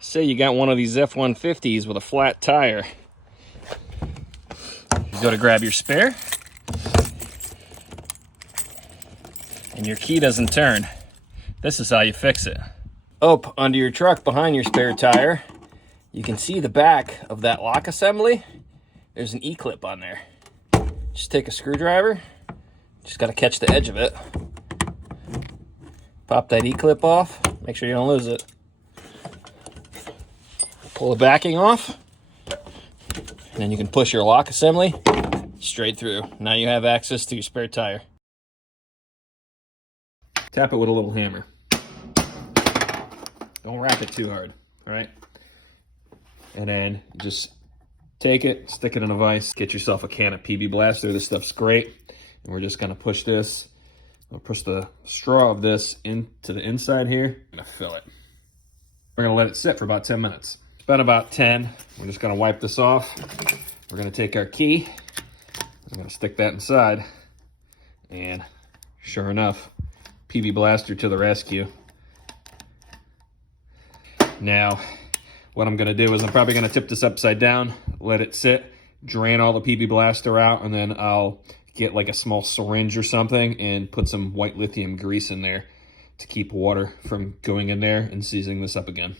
Say you got one of these F-150s with a flat tire. You go to grab your spare, and your key doesn't turn. This is how you fix it. Up under your truck behind your spare tire, you can see the back of that lock assembly. There's an E-clip on there. Just take a screwdriver, just gotta catch the edge of it. Pop that E-clip off, make sure you don't lose it. Pull the backing off, and then you can push your lock assembly straight through. Now you have access to your spare tire. Tap it with a little hammer. Don't wrap it too hard, all right? And then just take it, stick it in a vise, get yourself a can of PB Blaster. This stuff's great. And we're just gonna push this. We'll push the straw of this into the inside here. I'm gonna fill it. We're gonna let it sit for about 10 minutes. It's been about 10. We're just gonna wipe this off. We're gonna take our key. I'm gonna stick that inside. And sure enough, PB Blaster to the rescue. Now, what I'm gonna do is I'm probably gonna tip this upside down, let it sit, drain all the PB Blaster out, and then I'll get like a small syringe or something and put some white lithium grease in there to keep water from going in there and seizing this up again.